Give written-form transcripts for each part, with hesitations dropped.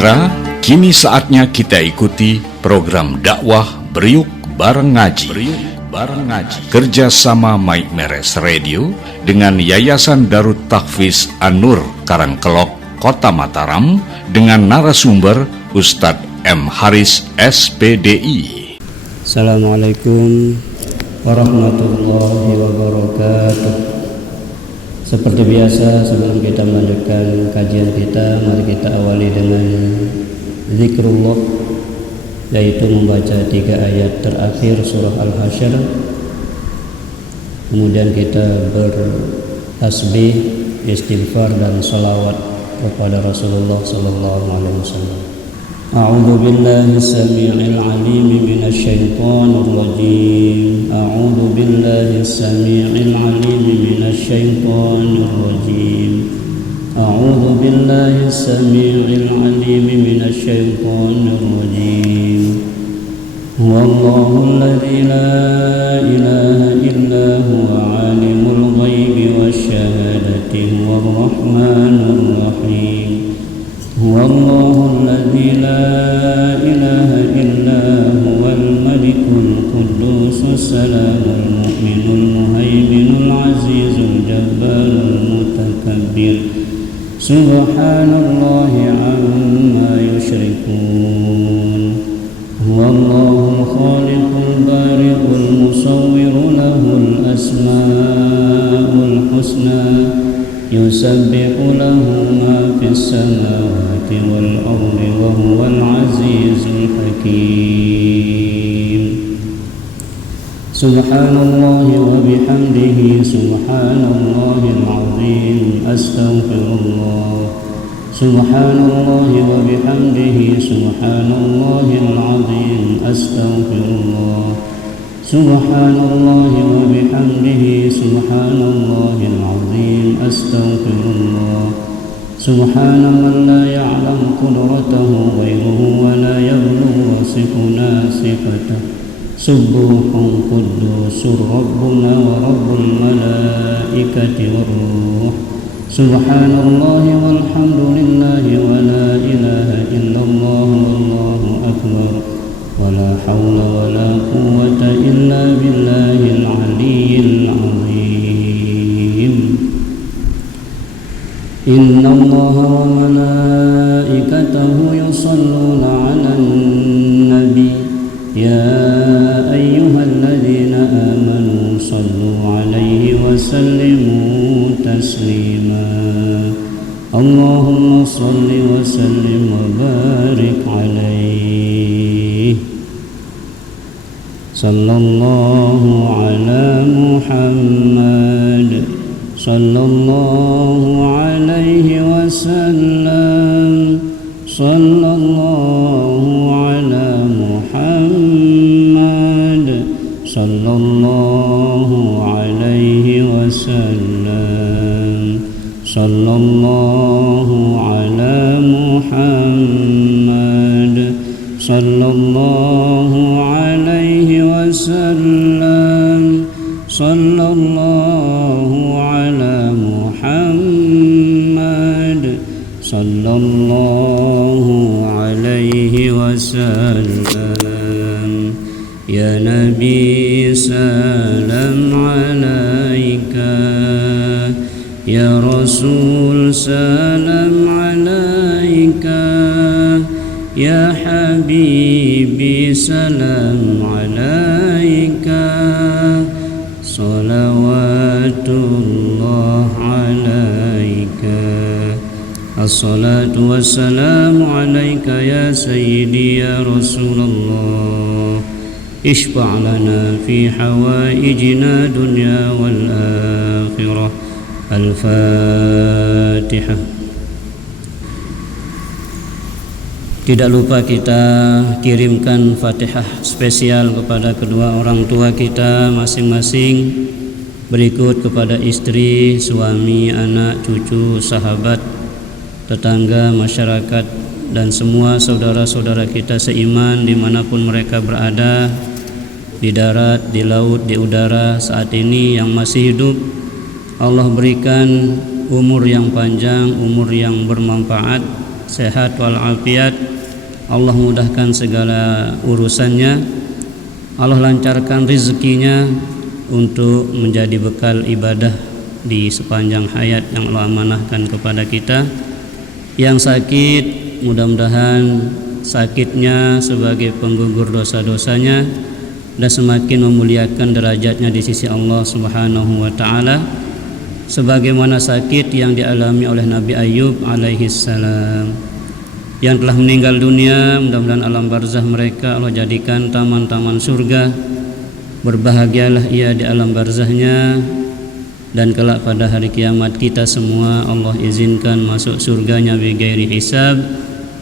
Mitra, kini saatnya kita ikuti program dakwah Beriuk Bareng Ngaji. Kerjasama Mike Meres Radio dengan Yayasan Darut Tahfiz An-Nur Karangkelok, Kota Mataram, dengan narasumber Ustadz M. Haris SPDI. Assalamualaikum warahmatullahi wabarakatuh. Seperti biasa, sebelum kita melanjutkan kajian kita, mari kita awali dengan zikrullah, yaitu membaca 3 ayat terakhir surah Al-Hasyr. Kemudian kita bertasbih, istighfar dan salawat kepada Rasulullah sallallahu alaihi wasallam. A'udzu billahi as-sami'il 'alim minasyaitonir rajim. A'udzu billahi as-sami'il 'alim minasyaitonir rajim. A'udzu billahi as-sami'il 'alim minasyaitonir rajim. Huwallahu alladzi la ilaha illa huwa 'alimul ghaibi wasyahadati huwar rahmanur rahim. Huwallahu alladzi la ilaha illa huwal malikul quddusus salamul mu'minul muhaiminul azizul jabbarul mutakabbir. Subhanallahi amma yushrikun. Huwallahul khaliqul bari'ul musawwirul lahul asmaul husna. Yusabbihu lahu ma fis samawati wal ardi wa huwal azizul hakim. Subhanallahi wa bihamdihi subhanallahil azim. Astaghfirullah. Subhanallahi wa bihamdihi subhanallahil azim. Astaghfirullah. Subhanallahi wa bihamdihi subhanallahil azim. Astaghfirullah. Subhana man la ya'lamu qudratahu ghayruhu wa la yablughu wasifuna sifatahu. Subuhun quddusur rabbuna wa rabbul malaikati war ruh. Subhanallahi walhamdulillahi wa la ilaha illallah wallahu akbar. ولا حول ولا قوة إلا بالله العلي العظيم. إن الله وملائكته يصلون على النبي يا أيها الذين آمنوا صلوا عليه وسلموا تسليما. اللهم صل وسلم وبارك عليه. Sallallahu ala Muhammad sallallahu alaihi wasallam. Sallallahu ala Muhammad sallallahu alaihi wasallam. Sallallahu ala Muhammad sallallahu alaihi wasallam. Sallallahu ala Muhammad sallallahu alaihi wasallam. Ya Nabi salam alaika, ya Rasul salam alaika, ya Habibi salam alaika. Salawatullah alaika. Assalatu wassalamu alaika ya Sayyidi ya Rasulullah. Ishfa' lana fi hawaijina dunya wal akhirah. Al-Fatihah. Tidak lupa kita kirimkan Fatihah spesial kepada kedua orang tua kita masing-masing, berikut kepada istri, suami, anak, cucu, sahabat, tetangga, masyarakat, dan semua saudara-saudara kita seiman dimanapun mereka berada, di darat, di laut, di udara saat ini yang masih hidup. Allah berikan umur yang panjang, umur yang bermanfaat, sehat walafiat. Allah mudahkan segala urusannya. Allah lancarkan rezekinya untuk menjadi bekal ibadah di sepanjang hayat yang Allah amanahkan kepada kita. Yang sakit, mudah-mudahan sakitnya sebagai penggugur dosa-dosanya dan semakin memuliakan derajatnya di sisi Allah Subhanahu wa taala, sebagaimana sakit yang dialami oleh Nabi Ayub alaihi salam yang telah meninggal dunia. Mudah-mudahan alam barzah mereka Allah jadikan taman-taman surga. Berbahagialah ia di alam barzahnya, dan kelak pada hari kiamat kita semua Allah izinkan masuk surganya bighairi hisab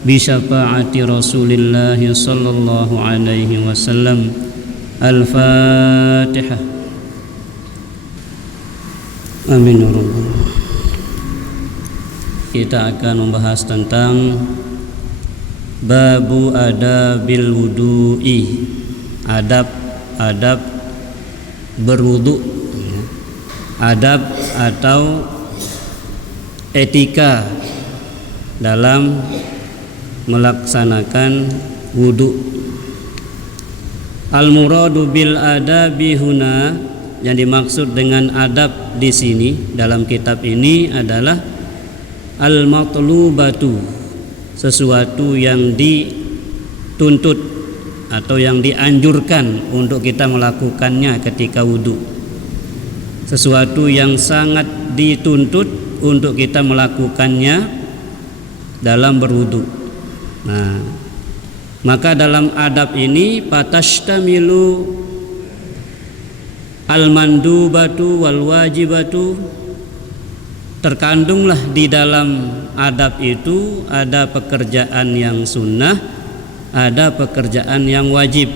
bi syafaati Rasulillah sallallahu alaihi wasallam. Al-Fatihah. Amin ya rabbal. Kita akan membahas tentang babu adabil wudu'i, adab berwudu, adab atau etika dalam melaksanakan wudu. Al-muradu bil adabi huna, yang dimaksud dengan adab di sini dalam kitab ini adalah al-matlubatu, sesuatu yang dituntut atau yang dianjurkan untuk kita melakukannya ketika wudu. Sesuatu yang sangat dituntut untuk kita melakukannya dalam berwudu. Nah, maka dalam adab ini patashtamilu al-mandubatu wal wajibatu, terkandunglah di dalam adab itu ada pekerjaan yang sunnah, ada pekerjaan yang wajib.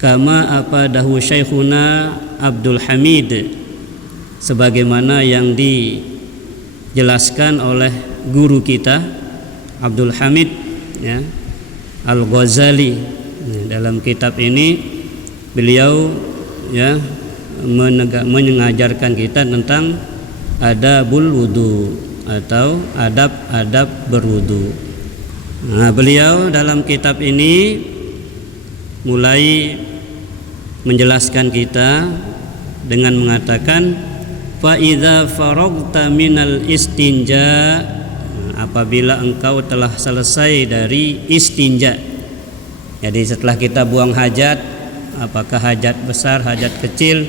Kama apadahu Syekhuna Abdul Hamid, sebagaimana yang dijelaskan oleh guru kita Abdul Hamid ya, Al-Ghazali. Dalam kitab ini beliau ya mengajarkan kita tentang adabul wudu atau adab-adab berwudu. Nah, beliau dalam kitab ini mulai menjelaskan kita dengan mengatakan fa idza faragta minal istinja, apabila engkau telah selesai dari istinja. Jadi setelah kita buang hajat, apakah hajat besar, hajat kecil,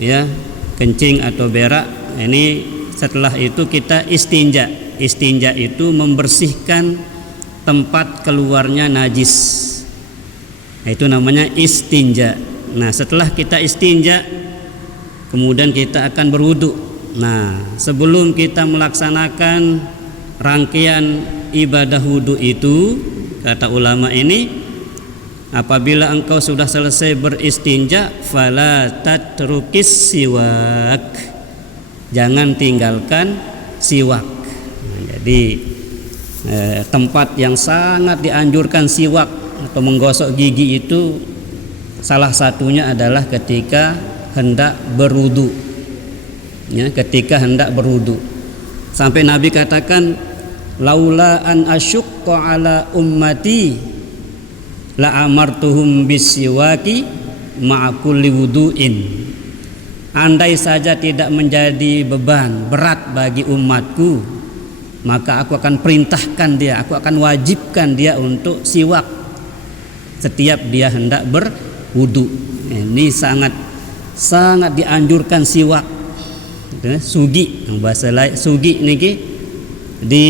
ya, kencing atau berak, ini setelah itu kita istinja. Istinja itu membersihkan tempat keluarnya najis. Nah, itu namanya istinja. Nah, setelah kita istinja, kemudian kita akan berwudu. Nah, sebelum kita melaksanakan rangkaian ibadah wudu itu, kata ulama ini, apabila engkau sudah selesai beristinja, fala tatrukis siwak, jangan tinggalkan siwak. Nah, jadi tempat yang sangat dianjurkan siwak atau menggosok gigi itu salah satunya adalah ketika hendak berwudu. Ya, ketika hendak berwudu. Sampai Nabi katakan, laula an asyukka ala ummati la amartuhum bisiwaki ma'a kulli wudu'in. Andai saja tidak menjadi beban berat bagi umatku, maka aku akan perintahkan dia, aku akan wajibkan dia untuk siwak setiap dia hendak berwudu. Ini sangat dianjurkan siwak. Sugi, bahasa lain sugi niki di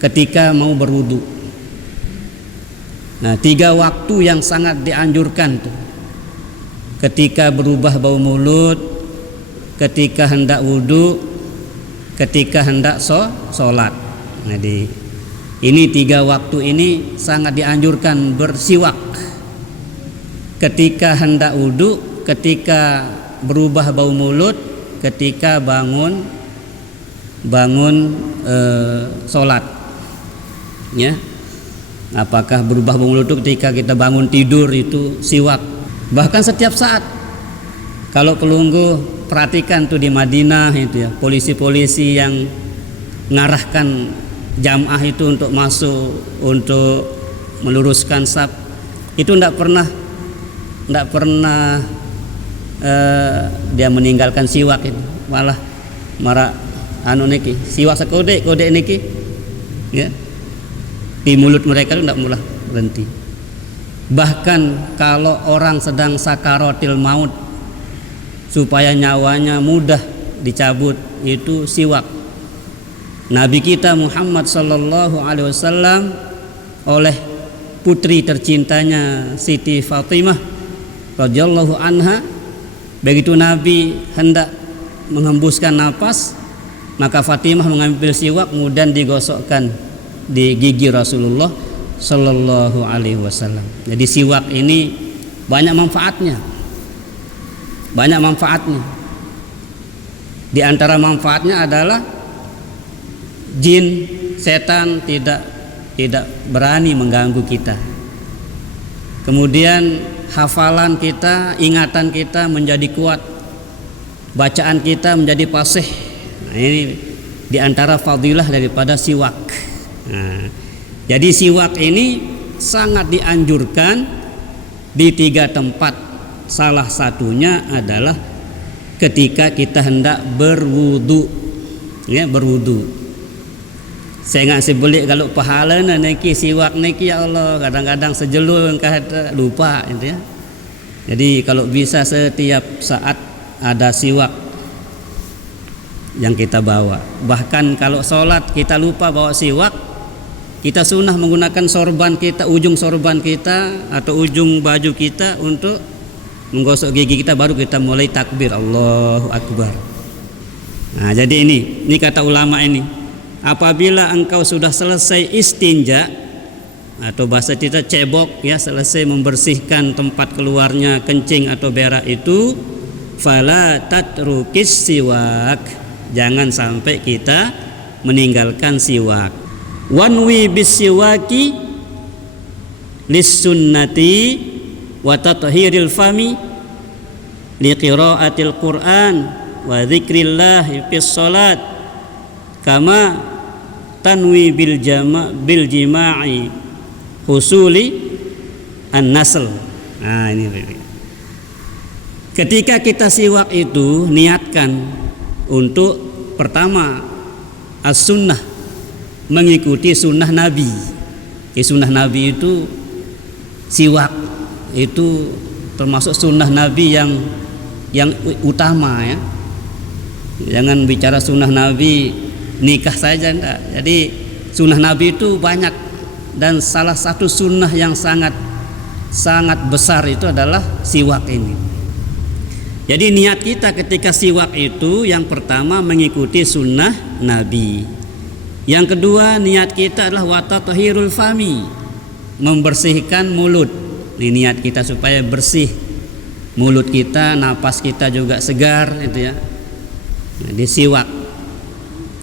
ketika mau berwudu. Nah, 3 waktu yang sangat dianjurkan tuh. Ketika berubah bau mulut, ketika hendak wudu, ketika hendak sholat. Nah, ini 3 waktu ini sangat dianjurkan bersiwak. Ketika hendak wudu, ketika berubah bau mulut, ketika bangun sholat, ya. Apakah berubah bau mulut itu ketika kita bangun tidur itu siwak, bahkan setiap saat. Kalau pelunggu perhatikan tuh di Madinah itu ya, polisi-polisi yang ngarahkan jamaah itu untuk masuk, untuk meluruskan saf, itu tidak pernah dia meninggalkan siwak itu, malah niki siwak sekode niki ya, di mulut mereka itu tidak mulai berhenti. Bahkan kalau orang sedang sakaratil maut, supaya nyawanya mudah dicabut, itu siwak. Nabi kita Muhammad sallallahu alaihi wasallam oleh putri tercintanya Siti Fatimah radhiyallahu anha, begitu Nabi hendak menghembuskan napas, maka Fatimah mengambil siwak kemudian digosokkan di gigi Rasulullah sallallahu alaihi wasallam. Jadi siwak ini banyak manfaatnya. Di antara manfaatnya adalah jin, setan tidak berani mengganggu kita. Kemudian hafalan kita, ingatan kita menjadi kuat, bacaan kita menjadi fasih. Nah, ini di antara fadilah daripada siwak. Nah, jadi siwak ini sangat dianjurkan di 3 tempat. Salah satunya adalah ketika kita hendak berwudu, ya, berwudu. Saya nggak beli kalau pahala niki siwak niki, ya Allah, kadang-kadang sejelur lupa gitu ya. Jadi kalau bisa setiap saat ada siwak yang kita bawa. Bahkan kalau sholat kita lupa bawa siwak, kita sunnah menggunakan sorban kita, ujung sorban kita atau ujung baju kita untuk menggosok gigi kita, baru kita mulai takbir Allahu Akbar. Nah, jadi ini kata ulama ini, apabila engkau sudah selesai istinja atau bahasa kita cebok, ya, selesai membersihkan tempat keluarnya kencing atau berak itu, fala tatrukis siwak, jangan sampai kita meninggalkan siwak. Wanwi bis siwaki lis sunnati wa tathhiril fami liqiraatil Qur'an wa dzikrillah fis salat kama tanwi bil jima'i husuli an-nasl. Nah, ini ketika kita siwak itu niatkan untuk pertama as-sunnah, mengikuti sunnah Nabi. Sunnah Nabi itu siwak itu termasuk sunnah Nabi yang utama, ya. Jangan bicara sunnah Nabi nikah saja, enggak. Jadi sunnah Nabi itu banyak, dan salah satu sunnah yang sangat besar itu adalah siwak ini. Jadi niat kita ketika siwak itu yang pertama mengikuti sunnah Nabi. Yang kedua, niat kita adalah watatahirul fami, membersihkan mulut. Ini niat kita supaya bersih mulut kita, napas kita juga segar, itu ya. Jadi siwak.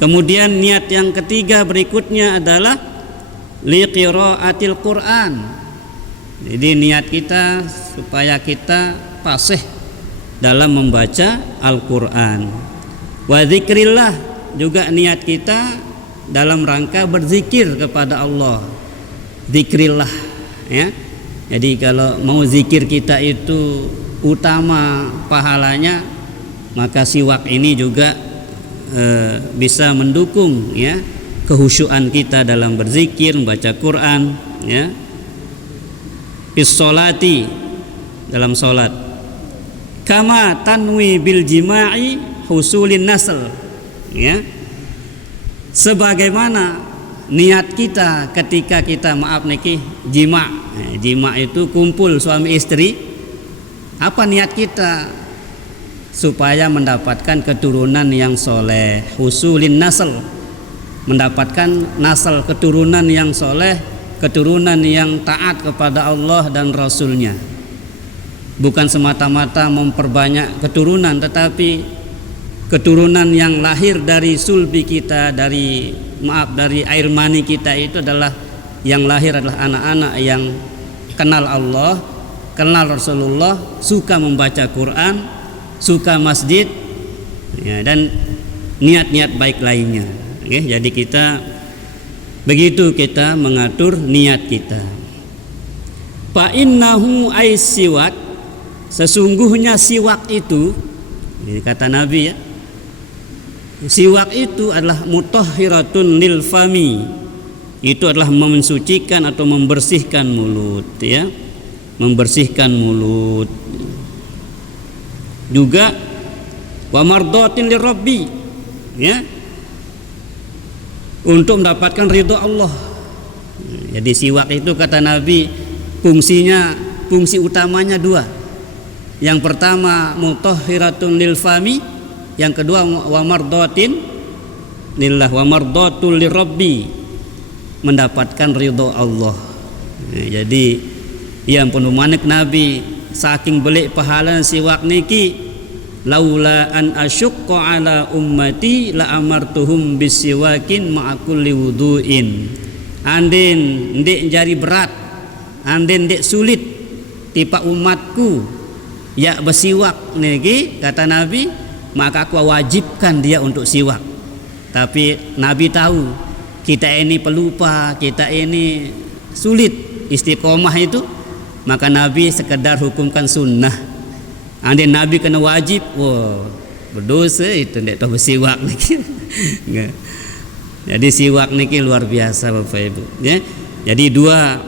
Kemudian niat yang ketiga berikutnya adalah liqiraatil Qur'an. Jadi niat kita supaya kita fasih dalam membaca Al-Qur'an. Wa dzikrillah, juga niat kita dalam rangka berzikir kepada Allah. Zikrillah, ya. Jadi kalau mau zikir kita itu utama pahalanya, maka siwak ini juga bisa mendukung, ya, kehusyuan kita dalam berzikir, membaca Quran, ya. Fis sholati, dalam sholat. Kama tanwi bil jima'i husulin nasl, ya. Sebagaimana niat kita ketika kita jima. Jima itu kumpul suami istri. Apa niat kita? Supaya mendapatkan keturunan yang soleh, husulin nasl, mendapatkan nasl, keturunan yang soleh, keturunan yang taat kepada Allah dan Rasulnya. Bukan semata-mata memperbanyak keturunan, tetapi keturunan yang lahir dari sulbi kita, dari air mani kita itu adalah yang lahir adalah anak-anak yang kenal Allah, kenal Rasulullah, suka membaca Quran, suka masjid, ya, dan niat-niat baik lainnya. Oke, jadi kita Begitu kita mengatur niat kita. Fa innahu ay siwak, sesungguhnya siwak itu, ini kata Nabi ya, siwak itu adalah mutahhiratun lil fami, itu adalah mensucikan atau membersihkan mulut ya, membersihkan mulut. Juga wa mardatin lirabbi ya, untuk mendapatkan ridho Allah. Jadi siwak itu kata Nabi fungsi utamanya dua. Yang pertama mutahhiratun lil fami, yang kedua wa mardatin lillah, wa mardatul lirabbi, mendapatkan ridho Allah. Jadi yang penuh manik Nabi saking belik pahala siwak niki, laula an asyqa ala ummati la amartuhum bisiwakin ma'a kulli wudu'in. Andin ndik jari berat, andin ndik sulit tipa umatku ya bersiwak niki kata Nabi, maka aku wajibkan dia untuk siwak. Tapi Nabi tahu kita ini pelupa, kita ini sulit istiqomah itu, maka Nabi sekedar hukumkan sunnah. Andai Nabi kena wajib, wah berdosa itu, tidak tahu bersiwak niki. Jadi siwak niki luar biasa Bapak Ibu ya. Jadi dua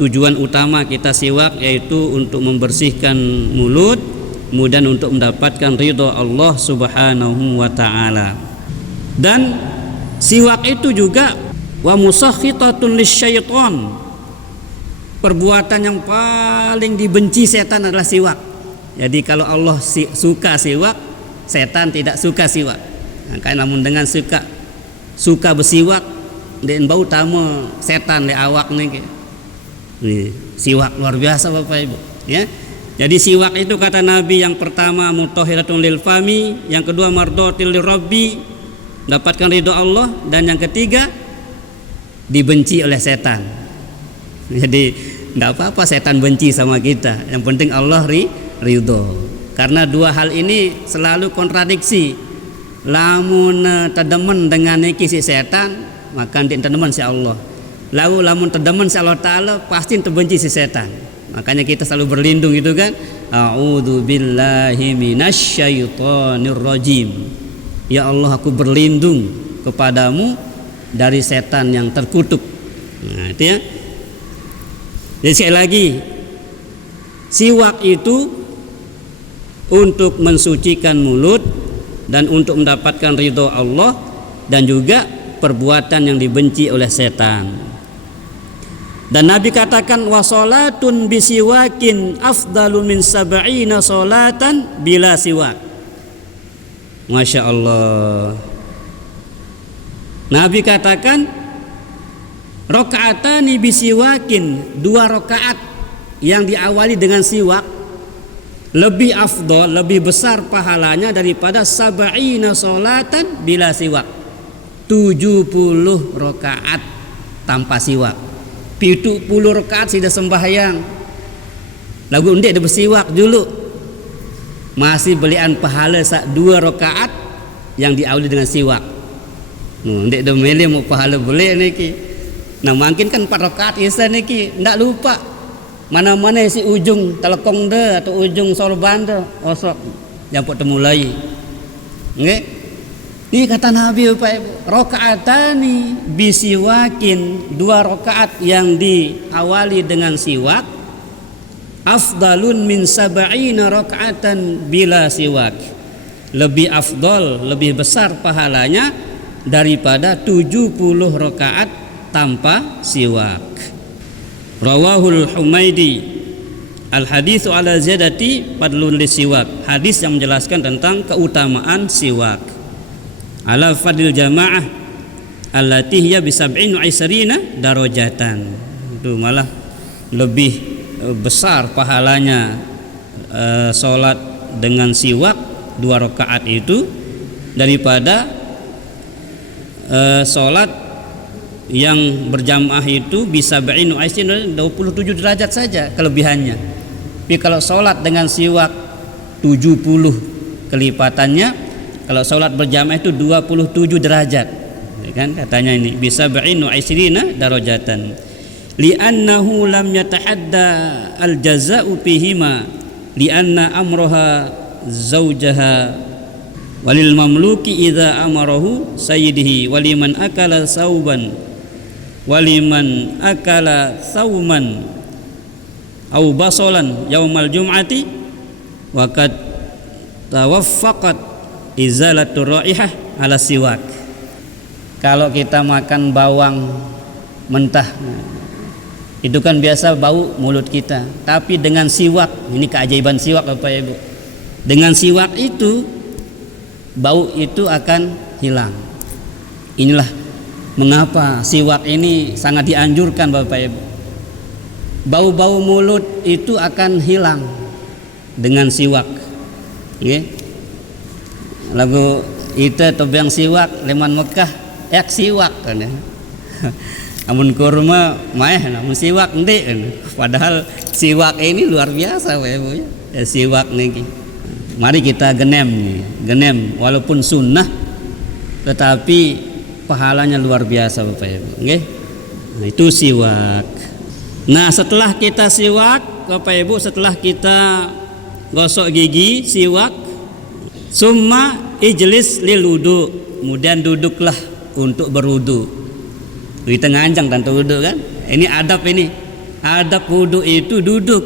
tujuan utama kita siwak, yaitu untuk membersihkan mulut, kemudian untuk mendapatkan ridho Allah Subhanahu wa taala. Dan siwak itu juga wa musakhitatun lisyaiton, perbuatan yang paling dibenci setan adalah siwak. Jadi kalau Allah suka siwak, setan tidak suka siwak. Nah, kan namun dengan suka bersiwak, dan bau tamu setan di awak nih. Siwak luar biasa Bapak Ibu ya. Jadi siwak itu kata Nabi yang pertama mutahhiratun lil fami, yang kedua mardatil lirabbi, dapatkan ridho Allah, dan yang ketiga dibenci oleh setan. Jadi tidak apa-apa setan benci sama kita, yang penting Allah ridho. Karena dua hal ini selalu kontradiksi. Lamun terdemen dengan niki si setan, maka tidak terdemen si Allah. Lalu lamun terdemen si Allah Ta'ala, pasti terbenci si setan. Makanya kita selalu berlindung itu kan, a'udzu billahi minasyaitonir rajim. Ya Allah, aku berlindung kepadamu dari setan yang terkutuk. Nah, itu ya. Jadi sekali lagi, siwak itu untuk mensucikan mulut dan untuk mendapatkan ridho Allah, dan juga perbuatan yang dibenci oleh setan. Dan Nabi katakan wa salatun bisiwakin afdalu min sab'ina salatan bila siwak. Masya Allah. Nabi katakan rakaatani bisiwakin, 2 rakaat yang diawali dengan siwak lebih afdol, lebih besar pahalanya daripada sab'ina salatan bila siwak, 70 rakaat tanpa siwak. 70 rakaat sudah sembahyang, lagu ndik ada bersiwak dulu, masih belian pahala 2 rakaat yang diawali dengan siwak. Ndik ada milih mau pahala beli niki. Nah mungkin kan 4 rakaat isa niki, ndak lupa mana-mana si ujung telekong de atau ujung sorban de osok yang pot mulai. Nggih. Ini kata Nabi Bapak Ibu, rakaatani bisiwakin, 2 rakaat yang diawali dengan siwak, afdalun min sab'ina rakaatan bila siwak, lebih afdal, lebih besar pahalanya daripada 70 rakaat tanpa siwak. Rawahul Humaidi, al haditsu ala ziyadati fadlun lisiwak, hadis yang menjelaskan tentang keutamaan siwak. Ala fadil jamaah allati hiya bi 27 darajatan, itu malah lebih besar pahalanya salat dengan siwak 2 rakaat itu daripada salat yang berjamaah itu bisa 27 derajat saja kelebihannya. Tapi kalau salat dengan siwak 70 kelipatannya, kalau salat berjamaah itu 27 derajat. kan katanya ini bisa ba'in wa isrina darajatan li'annahu lam yatahadda al-jaza'u fihima li'anna amraha zawjaha walil mamluki idza amarahu sayyidihi waliman akala sauban waliman akala sauman au basolan yaumal jum'ati wa qad tawaffaqat izalatur raihah ala siwak. Kalau kita makan bawang mentah itu kan biasa bau mulut kita, tapi dengan siwak, ini keajaiban siwak Bapak Ibu, dengan siwak itu bau itu akan hilang. Inilah mengapa siwak ini sangat dianjurkan Bapak Ibu. Bau-bau mulut itu akan hilang dengan siwak. Okay. Lagu itu tobiang siwak leman Mekah yak siwak kan ya. Amun kurma maeh namun siwak ende kan. Padahal siwak ini luar biasa Bapak Ibu ya. Siwak niki. Mari kita genem walaupun sunnah tetapi pahalanya luar biasa Bapak Ibu. Nggih. Nah, itu siwak. Nah, setelah kita siwak Bapak Ibu, setelah kita gosok gigi, siwak, summa ijlis lil wudu, kemudian duduklah untuk berwudu. Kita nganjang tanpa wudu kan? Ini adab wudu itu duduk.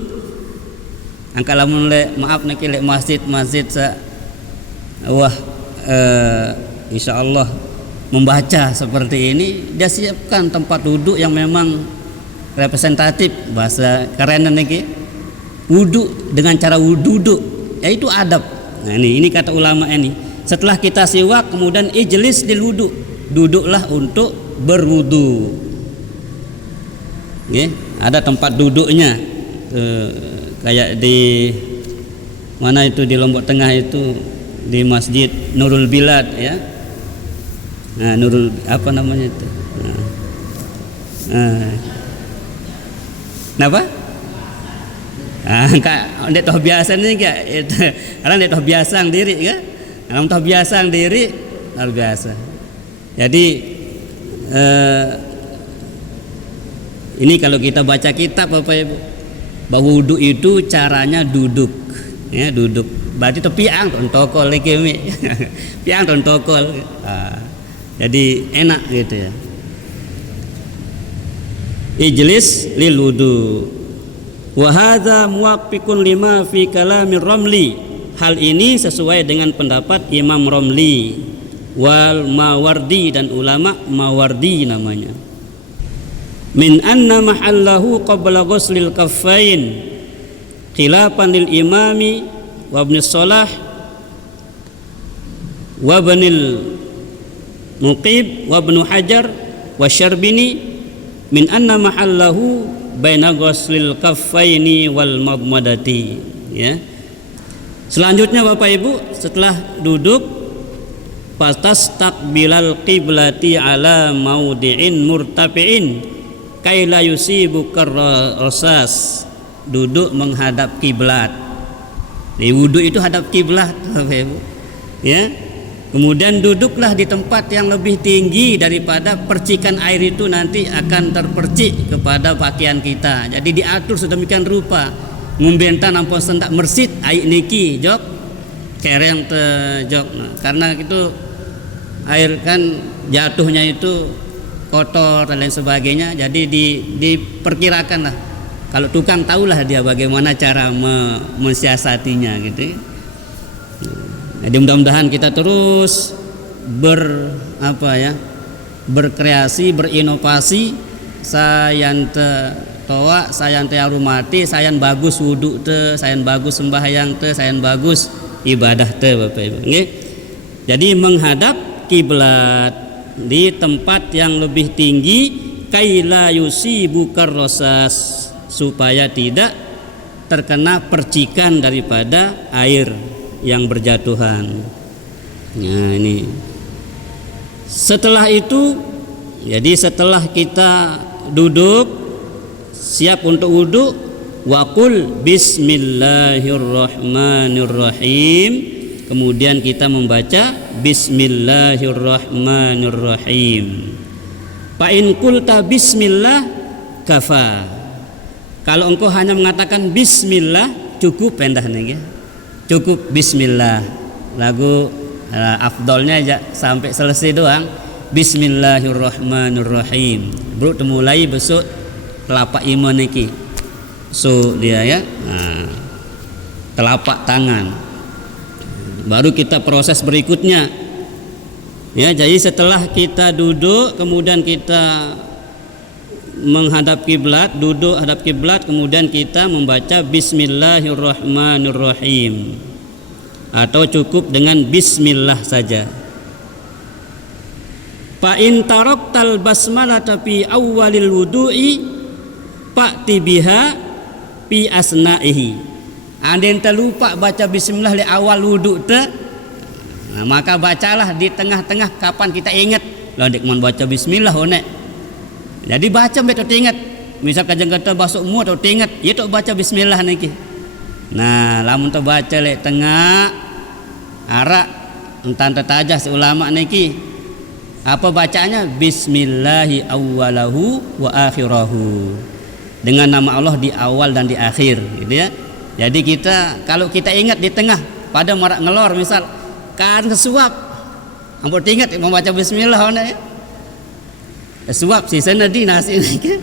Angkala mulai maaf nih lek masjid wah insyaallah membaca seperti ini dia siapkan tempat duduk yang memang representatif, bahasa keren niki wudu dengan cara duduk, yaitu adab. Nah ini kata ulama ini, setelah kita siwak kemudian ijlis lil wudu, duduklah untuk berwudu. Nggih, ada tempat duduknya kayak di mana itu di Lombok Tengah itu di Masjid Nurul Bilad ya. Nah, Nurul apa namanya itu? Napa? Ndek toh biasa nih kak, karena ndek toh biasa diri kan, kalau toh biasa diri luar biasa. Jadi ini kalau kita baca kitab Bapak Ibu, bahwa wudu itu caranya duduk, ya duduk. Berarti itu piang tontokol lagi mi, piang tontokol. Jadi enak gitu ya. Ijlis lil wudu. Wa hadza muwaffiqun lima fi kalamir Ramli. Hal ini sesuai dengan pendapat Imam Ramli wal Mawardi dan ulama Mawardi namanya. Min anna mahallahu qabla ghuslil kaffain khilafan lil imami wa ibn Salah wa ibnil Muqib wa ibn Hajar wa Syarbini min anna mahallahu baina ghuslil kaffaini wal madmadati ya. Selanjutnya Bapak Ibu, setelah duduk fatas takbilal qiblati ala maudi'in murtafi'in kaila yusibu karrasas, duduk menghadap kiblat. Di wudu itu hadap kiblat Bapak Ibu ya. Kemudian duduklah di tempat yang lebih tinggi daripada percikan air itu nanti akan terpercik kepada pakaian kita. Jadi diatur sedemikian rupa. Ngumbenta nampun sendak mersit air niki jok kereng te jok. Nah, karena itu air kan jatuhnya itu kotor dan lain sebagainya. Jadi diperkirakan lah. Kalau tukang tahulah dia bagaimana cara mensiasatinya gitu. Jadi mudah-mudahan kita terus berkreasi, berinovasi, sayan toa, sayan arumati, sayan bagus wudu te, sayan bagus sembahyang te, sayan bagus ibadah te Bapak Ibu. Nggih. Jadi menghadap kiblat di tempat yang lebih tinggi kaila yusibu karrasas, supaya tidak terkena percikan daripada air yang berjatuhan. Nah ini. Setelah itu, jadi setelah kita duduk siap untuk wudu, waqul bismillahirrahmanirrahim, kemudian kita membaca Bismillahirrahmanirrahim. Fa in qulta bismillah kafa. Kalau engkau hanya mengatakan bismillah cukup pendah nih ya. Cukup bismillah. Lagu afdolnya aja sampai selesai doang. Bismillahirrahmanirrahim. Baru mulai besok telapak iman niki. So dia ya. Telapak tangan. Baru kita proses berikutnya. Ya, jadi setelah kita duduk, kemudian kita menghadap kiblat, duduk hadap kiblat, kemudian kita membaca Bismillahirrahmanirrahim, atau cukup dengan Bismillah saja. Fa in taraktal basmalata fi awwalil wudu'i fa'ti biha fi asna'ihi. Anda yang terlupa baca Bismillah di awal wudu te, nah, maka bacalah di tengah-tengah kapan kita ingat. Lah nek mon baca Bismillah onek. Jadi baca betul ingat. Misal kajang kata basuk mu atau ingat, ya tok baca Bismillah niki. Nah, lamun tu baca lek tengah arak entan tetajah si ulama niki. Apa bacanya? Bismillahi awwalahu wa akhirahu. Dengan nama Allah di awal dan di akhir, gitu ya. Jadi kita kalau kita ingat di tengah pada marak ngelor misal kan kesuap, ampun ingat membaca Bismillah ya. Suap si sana di nasi ni ke,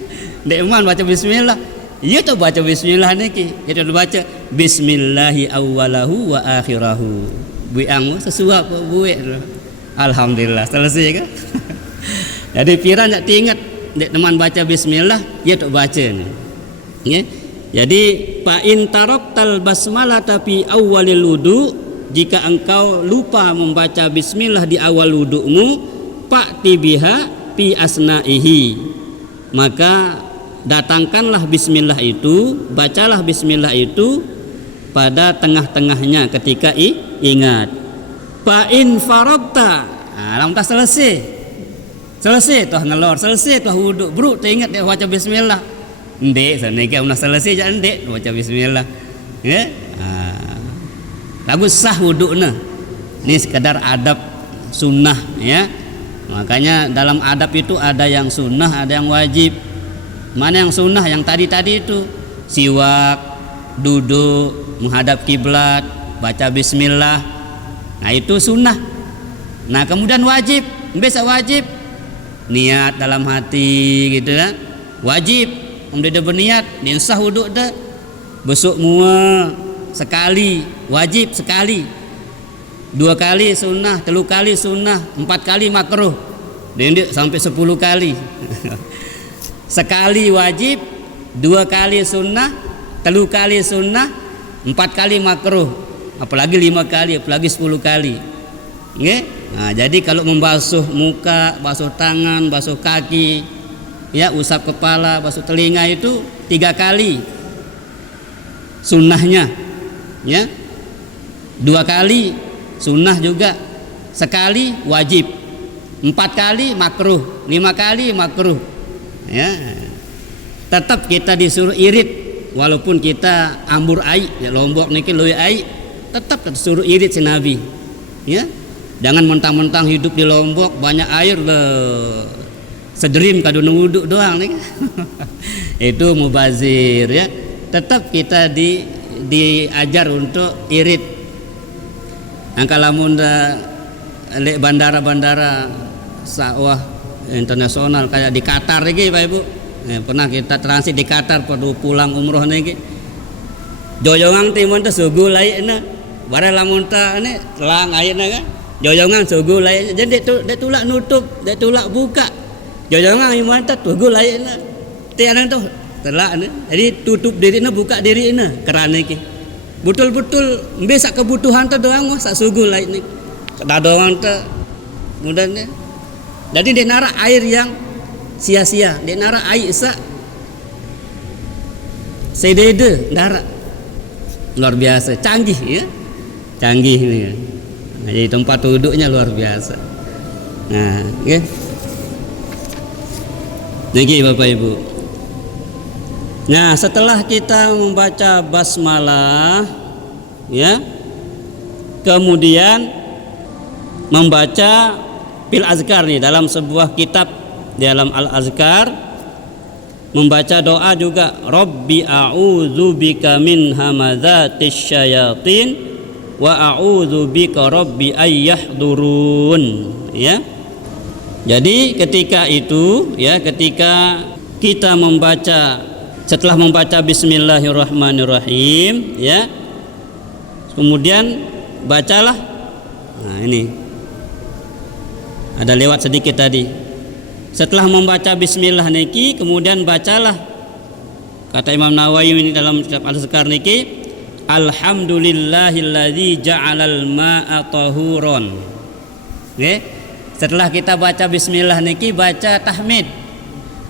dek man baca Bismillah, ia tu baca Bismillah ni ke, ia tu baca Bismillahi awwalahu wa akhirahu. Buang sesuap buat, alhamdulillah selesai kan. Jadi piran nak ingat dek teman baca Bismillah, ia tu baca ni. Okay? Jadi fa in taraktal basmalata fi awwalil wudu, jika engkau lupa membaca bismillah di awal wudu'mu, fa'ti biha fi asna'ihi, maka datangkanlah bismillah itu, bacalah bismillah itu pada tengah-tengahnya ketika ingat. Fa in faragta, lamun tak selesai toh ngelor, selesai toh wudu, bro teringat dia baca bismillah. Ndek sana ke udah selesai jangan ndek baca bismillah. Ya. Lagu sah wudu'na. Ini sekadar adab sunnah ya. Makanya dalam adab itu ada yang sunnah, ada yang wajib. Mana yang sunnah? Yang tadi itu siwak, duduk, menghadap kiblat, baca bismillah. Nah itu sunnah. Nah kemudian wajib, biasa wajib niat dalam hati gitu kan. Wajib dia berniat, dia sah wuduk dah. Besok mua sekali, wajib sekali. 2 kali sunnah, 3 kali sunnah, 4 kali makruh. Dan dia sampai 10 kali. Sekali wajib, 2 kali sunnah, 3 kali sunnah, 4 kali makruh. Apalagi 5 kali, apalagi 10 kali. Okay? Nah, jadi kalau membasuh muka, basuh tangan, basuh kaki, ya usap kepala, basuh telinga itu 3 kali sunnahnya, ya 2 kali sunnah juga, sekali wajib, 4 kali makruh, 5 kali makruh, ya tetap kita disuruh irit walaupun kita ambur ai, ya Lombok niki luwe ai, tetap disuruh irit si Nabi, ya jangan mentang-mentang hidup di Lombok banyak air sederim kaduna wuduk doang nih. Itu mubazir ya. Tetap kita diajar untuk irit. Angka lamun lek bandara-bandara sawah internasional kayak di Qatar lagi Pak Ibu. Pernah kita transit di Qatar perlu pulang umroh niki. Joyongan timun teh sugu lainna. Bare lamun ta ne telang ayeuna kan. Joyongan sugu lain. Jadi dia tulak nutup, dia tulak buka. Jangan iman tak tu lain lah. Tiada tu telak ni. Jadi tutup diri na, buka diri na. Kerana ki. Betul-betul besak kebutuhan tu doang sak sugu lain ni. Kada doang tu mudahnya. Jadi dia nara air yang sia-sia. Dia nara air sak sedede nara. Luar biasa, canggih ya. Canggih ni. Jadi tempat duduknya luar biasa. Nah, okay. Niki Bapak Ibu. Nah, setelah kita membaca basmalah, ya, kemudian membaca fil azkar nih, dalam sebuah kitab dalam al-azkar membaca doa juga, Rabbi a'udzubika min hamazatis syayatin wa a'udzubika rabbi ayyahdurun, ya. Jadi ketika itu, ya, ketika kita membaca, setelah membaca bismillahirrahmanirrahim, ya, kemudian bacalah, nah ini ada lewat sedikit tadi, setelah membaca bismillah niki kemudian bacalah, kata Imam Nawawi ini dalam kitab Al-Azkar niki, alhamdulillahilladzi ja'alal ma'a tahuron. Oke. Setelah kita baca bismillah niki baca tahmid,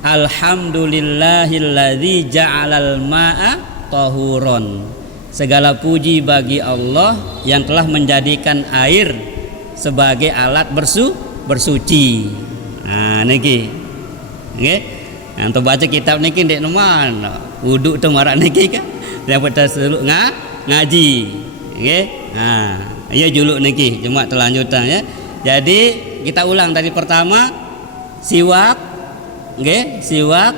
alhamdulillahilladzi ja'alal ma'a tahuron. Segala puji bagi Allah yang telah menjadikan air sebagai alat bersuci. Nah niki, nggih. Nah, untuk baca kitab niki ndek mana? Wudu teng marak niki kan. Dapat seluk ngaji. Nggih. Nah, iya juluk niki cuma terlanjutan, ya. Jadi kita ulang dari pertama, siwak, nggih, siwak.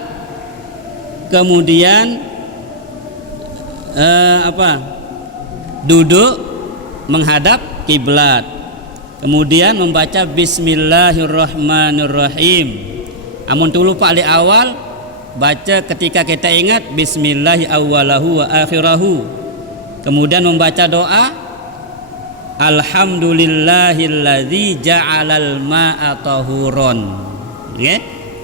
Kemudian duduk menghadap kiblat. Kemudian membaca bismillahirrahmanirrahim. Amun tu lupa di awal, baca ketika kita ingat bismillahi awwalahu wa akhirahu. Kemudian membaca doa alhamdulillahilladzi ja'alal ma'a tahuron. Nggih.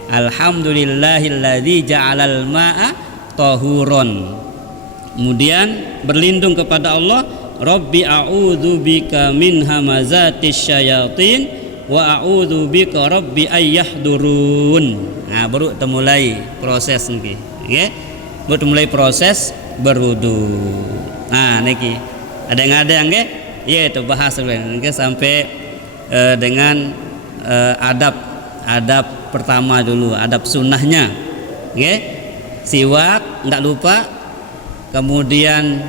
Alhamdulillahilladzi ja'alal ma'a tahuron. Kemudian berlindung kepada Allah, Rabbi a'udzubika min hamazatis syayatin wa a'udzubika rabbi ayyahdurun. Nah, baru kita mulai proses niki, nggih. Baru mulai proses berwudu. Nah, niki ada yang nggih, ya itu bahas nggih sampai dengan adab pertama dulu, adab sunnahnya, nggih. Siwak enggak lupa, kemudian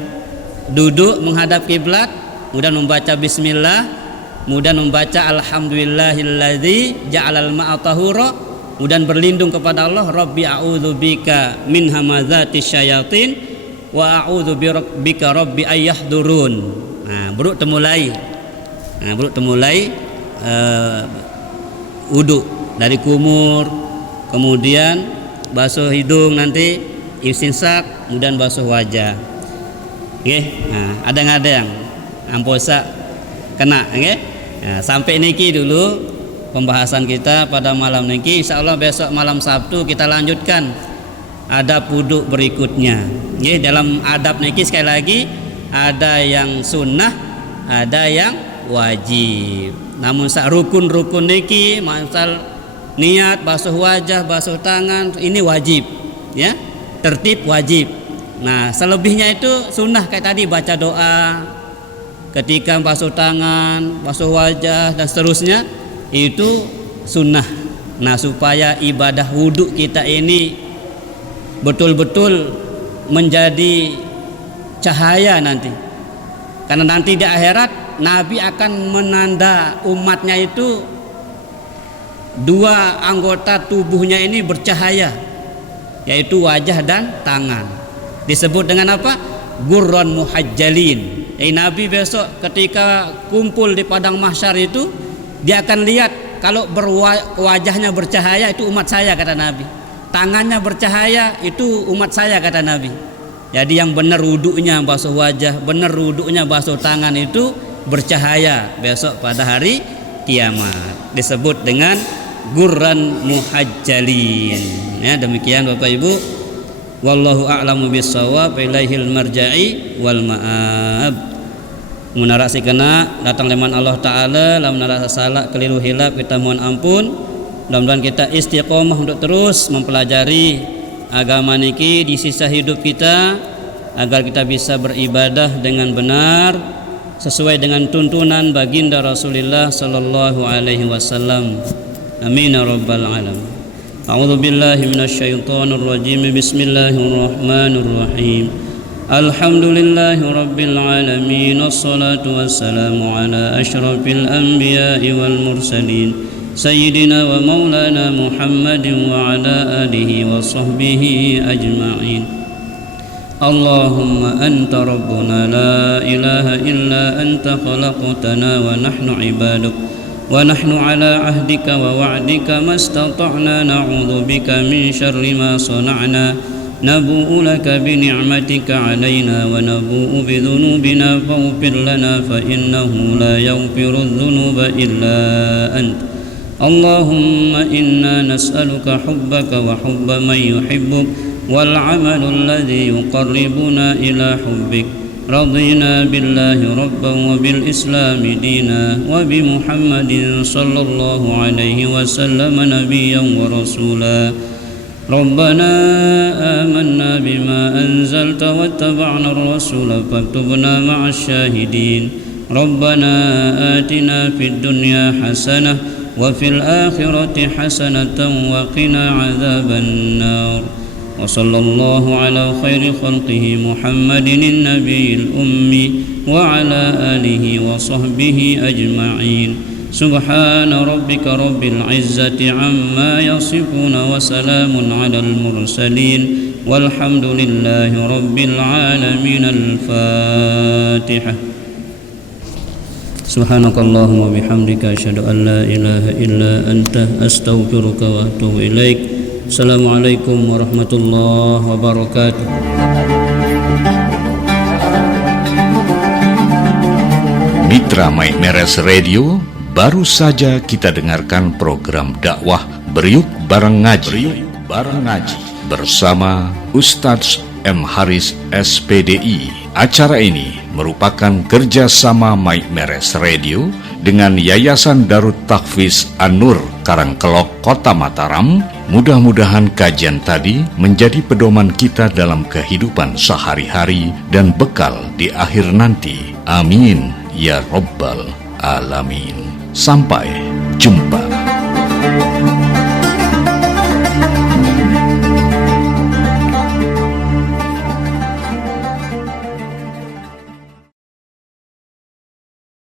duduk menghadap kiblat, kemudian membaca bismillah, kemudian membaca alhamdulillahilladzi ja'alal ma'a tahura, kemudian berlindung kepada Allah, Rabbi a'udzubika min hamazatis syayatin wa a'udzubika rabbi ayyahdurun. Nah, baru temulai. Wudu dari kumur, kemudian basuh hidung, nanti istinsak, kemudian basuh wajah. Nggih. Nah, ada yang amposa kena, nggih. Nah, sampai niki dulu pembahasan kita pada malam niki. Insyaallah besok malam Sabtu kita lanjutkan adab wudu berikutnya. Nggih, dalam adab niki sekali lagi ada yang sunnah, ada yang wajib. Namun rukun-rukun niki, misal niat, basuh wajah, basuh tangan, ini wajib, ya. Tertib wajib. Nah, selebihnya itu sunnah kayak tadi baca doa ketika basuh tangan, basuh wajah dan seterusnya, itu sunnah. Nah, supaya ibadah wudu kita ini betul-betul menjadi cahaya nanti. Karena nanti di akhirat Nabi akan menanda umatnya itu dua anggota tubuhnya ini bercahaya, yaitu wajah dan tangan. Disebut dengan apa? Gurran muhajjalin. Nabi besok ketika kumpul di padang mahsyar itu, dia akan lihat kalau wajahnya bercahaya itu umat saya, kata Nabi. Tangannya bercahaya itu umat saya, kata Nabi. Jadi yang benar wudunya basuh wajah, benar wudunya basuh tangan itu bercahaya besok pada hari kiamat. Disebut dengan gurran muhajjalin. Ya, demikian Bapak Ibu. Wallahu a'lamu bissawab, ilaihil marja'i wal ma'ab. Munarasi kena datang leman Allah Ta'ala, lamun narasa salah keliru hilap kita mohon ampun. Mudah-mudahan kita istiqomah untuk terus mempelajari agama niki di sisa hidup kita, agar kita bisa beribadah dengan benar sesuai dengan tuntunan baginda Rasulullah sallallahu alaihi wasallam. Amin ya rabbal alamin. A'udzu billahi minasyaitonir rajim. Bismillahirrahmanirrahim. الحمد لله رب العالمين، والصلاة والسلام على أشرف الأنبياء والمرسلين سيدنا ومولانا محمد وعلى آله وصحبه أجمعين. اللهم أنت ربنا لا إله إلا أنت، خلقتنا ونحن عبادك، ونحن على عهدك ووعدك ما استطعنا، نعوذ بك من شر ما صنعنا، نبوء لك بنعمتك علينا ونبوء بذنوبنا فاغفر لنا، فإنه لا يغفر الذنوب إلا أنت. اللهم إنا نسألك حبك وحب من يحبك، والعمل الذي يقربنا إلى حبك. رضينا بالله ربا وبالإسلام دينا وبمحمد صلى الله عليه وسلم نبيا ورسولا. ربنا آمنا بما أنزلت واتبعنا الرسول فاكتبنا مع الشاهدين. ربنا آتنا في الدنيا حسنة وفي الآخرة حسنة وقنا عذاب النار. وصلى الله على خير خلقه محمد النبي الأمي وعلى آله وصحبه أجمعين. سبحان ربك رب العزة عما يصفون، وسلام على المرسلين، والحمد لله رب العالمين. الفاتحة. سبحانك اللهم وبحمدك، أشهد أن لا إله إلا أنت، أستغفرك وأتوب إليك. Assalamualaikum warahmatullahi wabarakatuh. Mitra Mike Meres Radio, baru saja kita dengarkan program dakwah Beriuk Bareng Ngaji bersama Ustadz M. Haris SPDI. Acara ini merupakan kerjasama Mike Meres Radio dengan Yayasan Darut Tahfiz An-Nur Karangkelok, Kota Mataram. Mudah-mudahan kajian tadi menjadi pedoman kita dalam kehidupan sehari-hari dan bekal di akhir nanti. Amin ya Rabbal Alamin. Sampai jumpa.